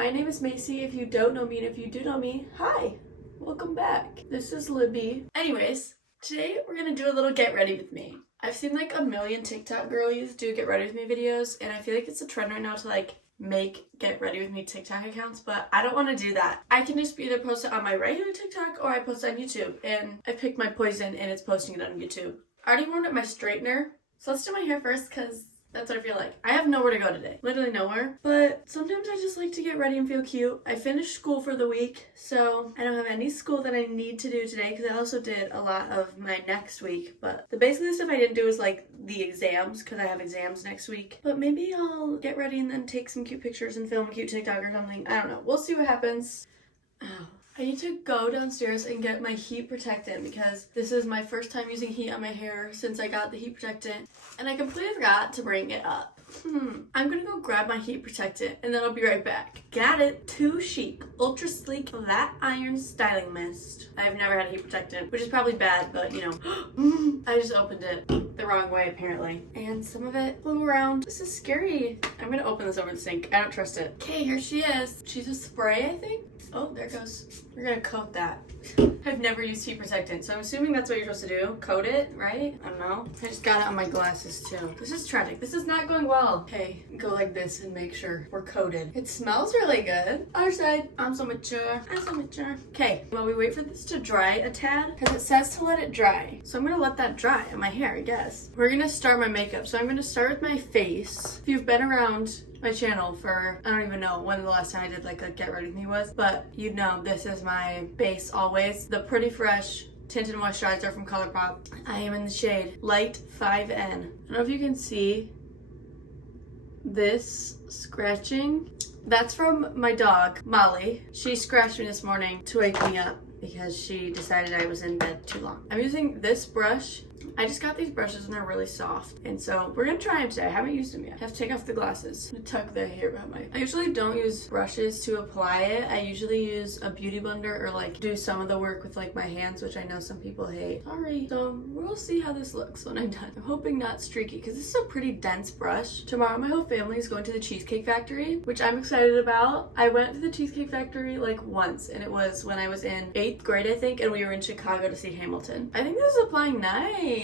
My name is Macy, if you don't know me, and if you do know me, hi! Welcome back. This is Libby. Anyways, today we're gonna do a little get ready with me. I've seen like a million TikTok girlies do get ready with me videos, and I feel like it's a trend right now to like make get ready with me TikTok accounts, but I don't want to do that. I can just either post it on my regular TikTok or I post it on YouTube, and I picked my poison and it's posting it on YouTube. I already warmed up my straightener, so let's do my hair first because that's what I feel like. I have nowhere to go today. Literally nowhere. But sometimes I just like to get ready and feel cute. I finished school for the week, so I don't have any school that I need to do today because I also did a lot of my next week. But basically the stuff I didn't do is like the exams because I have exams next week. But maybe I'll get ready and then take some cute pictures and film a cute TikTok or something. I don't know. We'll see what happens. Oh. I need to go downstairs and get my heat protectant because this is my first time using heat on my hair since I got the heat protectant and I completely forgot to bring it up. I'm gonna go grab my heat protectant and then I'll be right back. Got it. Too Chic Ultra Sleek Flat Iron Styling Mist. I've never had a heat protectant, which is probably bad, but you know. I just opened it the wrong way apparently. And some of it flew around. This is scary. I'm gonna open this over the sink. I don't trust it. Okay, here she is. She's a spray, I think. Oh, there it goes. We're gonna coat that. I've never used heat protectant, so I'm assuming that's what you're supposed to do. Coat it, right? I don't know. I just got it on my glasses too. This is tragic. This is not going well. Okay, go like this and make sure we're coated. It smells really good. Other side. I'm so mature. I'm so mature. Okay, while we wait for this to dry a tad, because it says to let it dry. So I'm gonna let that dry on my hair, I guess. We're gonna start my makeup. So I'm gonna start with my face. If you've been around my channel for, I don't even know when the last time I did like a get ready with me was, but you know this is my base always. The Pretty Fresh Tinted Moisturizer from ColourPop. I am in the shade Light 5N. I don't know if you can see this scratching. That's from my dog, Molly. She scratched me this morning to wake me up because she decided I was in bed too long. I'm using this brush. I just got these brushes and they're really soft. And so we're gonna try them today. I haven't used them yet. I have to take off the glasses. I'm gonna tuck the hair behind my... I usually don't use brushes to apply it. I usually use a beauty blender or like do some of the work with like my hands, which I know some people hate. Sorry. So we'll see how this looks when I'm done. I'm hoping not streaky because this is a pretty dense brush. Tomorrow my whole family is going to the Cheesecake Factory, which I'm excited about. I went to the Cheesecake Factory like once and it was when I was in 8th grade, I think, and we were in Chicago to see Hamilton. I think this is applying nice.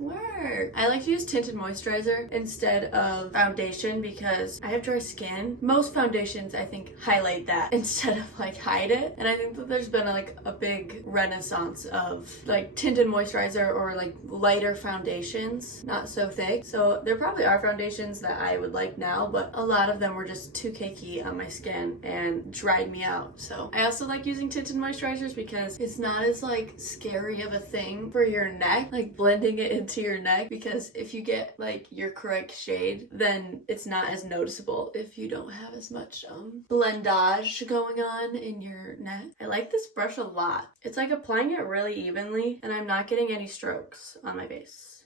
Work. I like to use tinted moisturizer instead of foundation because I have dry skin. Most foundations I think highlight that instead of like hide it, and I think that there's been like a big renaissance of like tinted moisturizer or like lighter foundations, not so thick. So there probably are foundations that I would like now, but a lot of them were just too cakey on my skin and dried me out. So I also like using tinted moisturizers because it's not as like scary of a thing for your neck, like blending it into your neck, because if you get like your correct shade then it's not as noticeable if you don't have as much blendage going on in your neck. I like this brush a lot. It's like applying it really evenly and I'm not getting any strokes on my face.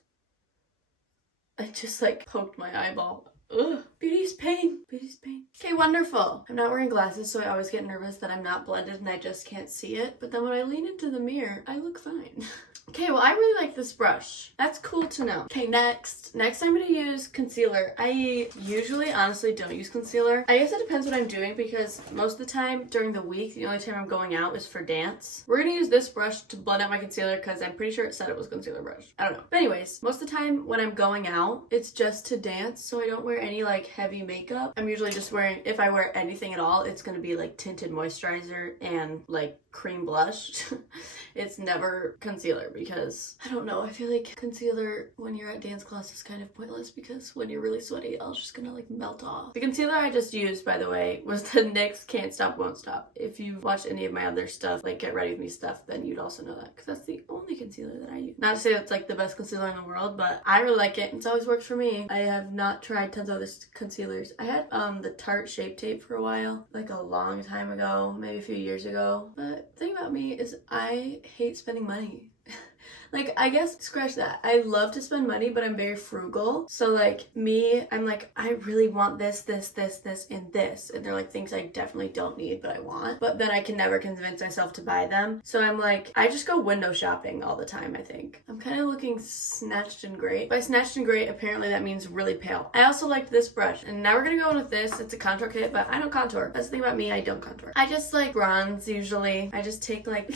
I just like poked my eyeball. Ugh. Beauty's pain. Beauty's pain. Okay, wonderful. I'm not wearing glasses, so I always get nervous that I'm not blended and I just can't see it. But then when I lean into the mirror, I look fine. Okay, well, I really like this brush. That's cool to know. Okay, next I'm gonna use concealer. I usually honestly don't use concealer. I guess it depends what I'm doing because most of the time during the week, the only time I'm going out is for dance. We're gonna use this brush to blend out my concealer because I'm pretty sure it said it was concealer brush. I don't know. But anyways, most of the time when I'm going out, it's just to dance, so I don't wear any like heavy makeup. I'm usually just wearing, if I wear anything at all, it's gonna be like tinted moisturizer and like cream blush. It's never concealer because I don't know, I feel like concealer when you're at dance class is kind of pointless because when you're really sweaty it's just gonna like melt off. The concealer I just used, by the way, was the NYX Can't Stop Won't Stop. If you've watched any of my other stuff, like Get Ready With Me stuff, then you'd also know that because that's the only concealer that I use. Not to say it's like the best concealer in the world, but I really like it. It's always worked for me. I have not tried tons of other concealers. I had the Tarte Shape Tape for a while, like a long time ago, maybe a few years ago, but the thing about me is I hate spending money. Like, I guess scratch that. I love to spend money, but I'm very frugal. So like me, I'm like, I really want this, and this. And they're like things I definitely don't need, but I want. But then I can never convince myself to buy them. So I'm like, I just go window shopping all the time, I think. I'm kind of looking snatched and great. By snatched and great, apparently that means really pale. I also liked this brush. And now we're gonna go in with this. It's a contour kit, but I don't contour. That's the thing about me, I don't contour. I just like bronze usually. I just take like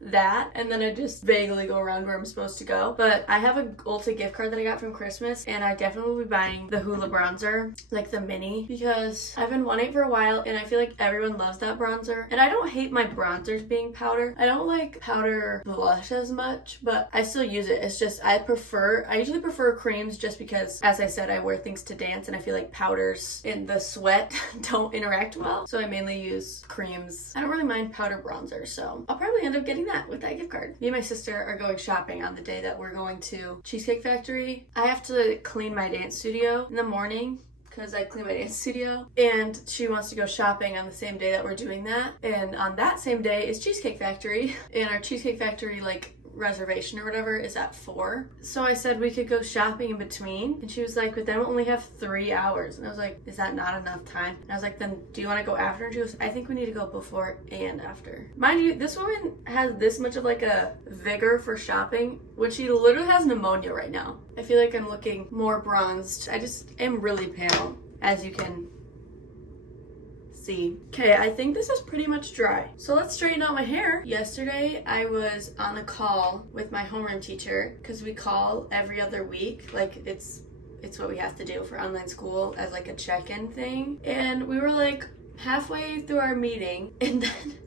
that and then I just vaguely go around where I'm supposed to go. But I have a Ulta gift card that I got from Christmas and I definitely will be buying the Hoola bronzer, like the mini, because I've been wanting it for a while and I feel like everyone loves that bronzer. And I don't hate my bronzers being powder. I don't like powder blush as much, but I still use it. It's just I usually prefer creams just because, as I said, I wear things to dance and I feel like powders in the sweat don't interact well. So I mainly use creams. I don't really mind powder bronzer, so I'll probably end up getting that with that gift card. Me and my sister are going shopping on the day that we're going to Cheesecake Factory. I have to clean my dance studio in the morning because I clean my dance studio, and she wants to go shopping on the same day that we're doing that. And on that same day is Cheesecake Factory, and our Cheesecake Factory like reservation or whatever is at 4. So I said we could go shopping in between, and she was like, but then we'll only have 3 hours. And I was like, is that not enough time? And I was like, then do you want to go after? And she goes, I think we need to go before and after. Mind you, this woman has this much of like a vigor for shopping when she literally has pneumonia right now. I feel like I'm looking more bronzed. I just am really pale, as you can see. Okay, I think this is pretty much dry. So let's straighten out my hair. Yesterday, I was on a call with my homeroom teacher because we call every other week. Like it's what we have to do for online school as like a check-in thing. And we were like halfway through our meeting and then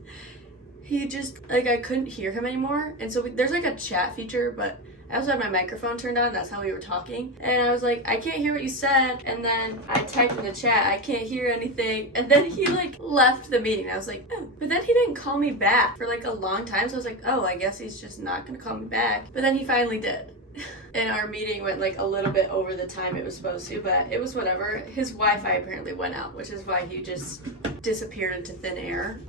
he just, like I couldn't hear him anymore. And so there's like a chat feature, but I also had my microphone turned on, that's how we were talking. And I was like, I can't hear what you said. And then I typed in the chat, I can't hear anything. And then he like left the meeting. I was like, oh. But then he didn't call me back for like a long time. So I was like, oh, I guess he's just not gonna call me back. But then he finally did. And our meeting went like a little bit over the time it was supposed to, but it was whatever. His Wi-Fi apparently went out, which is why he just disappeared into thin air.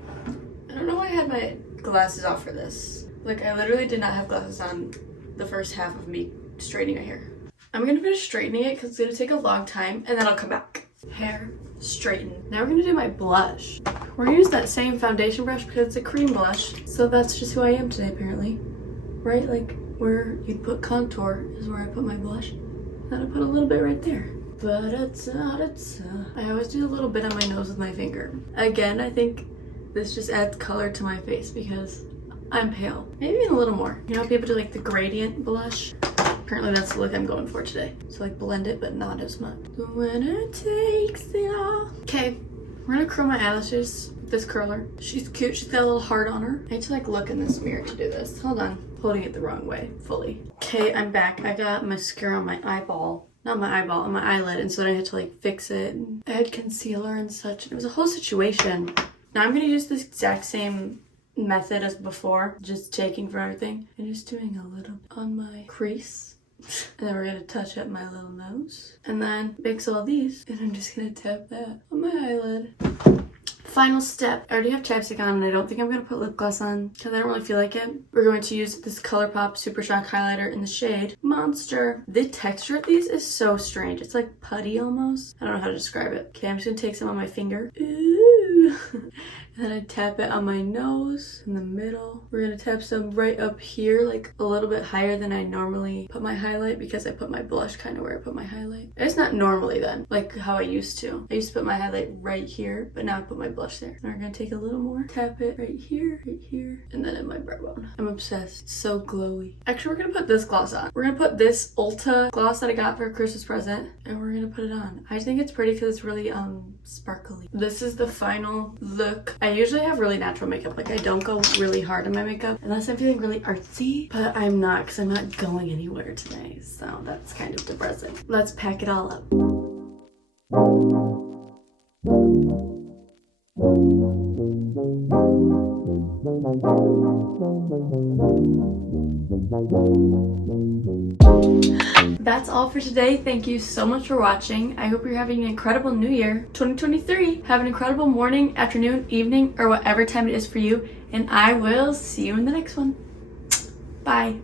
I don't know why I had my glasses off for this. Like I literally did not have glasses on the first half of me straightening my hair. I'm gonna finish straightening it because it's gonna take a long time and then I'll come back. Hair straightened. Now we're gonna do my blush. We're gonna use that same foundation brush because it's a cream blush. So that's just who I am today apparently. Right? Like where you'd put contour is where I put my blush. Then I put a little bit right there. I always do a little bit on my nose with my finger. Again, I think this just adds color to my face because I'm pale. Maybe even a little more. You know how people do like the gradient blush? Apparently that's the look I'm going for today. So like blend it, but not as much. The winner takes it all. Okay, we're gonna curl my eyelashes with this curler. She's cute, she's got a little heart on her. I need to like look in this mirror to do this. Hold on, holding it the wrong way, fully. Okay, I'm back. I got mascara on my eyeball. Not my eyeball, on my eyelid, and so then I had to like fix it. I had concealer and such. It was a whole situation. Now I'm gonna use this exact same method as before, just taking from everything and just doing a little on my crease. And then we're gonna touch up my little nose and then mix all these and I'm just gonna tap that on my eyelid. Final step. I already have chapstick on and I don't think I'm gonna put lip gloss on because I don't really feel like it. We're going to use this ColourPop Super Shock highlighter in the shade Monster. The texture of these is so strange. It's like putty almost. I don't know how to describe it. Okay, I'm just gonna take some on my finger. Ooh. And then I tap it on my nose in the middle. We're gonna tap some right up here, like a little bit higher than I normally put my highlight because I put my blush kind of where I put my highlight. It's not normally then, like how I used to. I used to put my highlight right here, but now I put my blush there. And we're gonna take a little more, tap it right here, and then in my brow bone. I'm obsessed. It's so glowy. Actually, we're gonna put this gloss on. We're gonna put this Ulta gloss that I got for a Christmas present, and we're gonna put it on. I think it's pretty because it's really sparkly. This is the final look. I usually have really natural makeup. Like I don't go really hard on my makeup unless I'm feeling really artsy, but I'm not because I'm not going anywhere today. So that's kind of depressing. Let's pack it all up. That's all for today. Thank you so much for watching. I hope you're having an incredible new year, 2023. Have an incredible morning, afternoon, evening, or whatever time it is for you. And I will see you in the next one. Bye.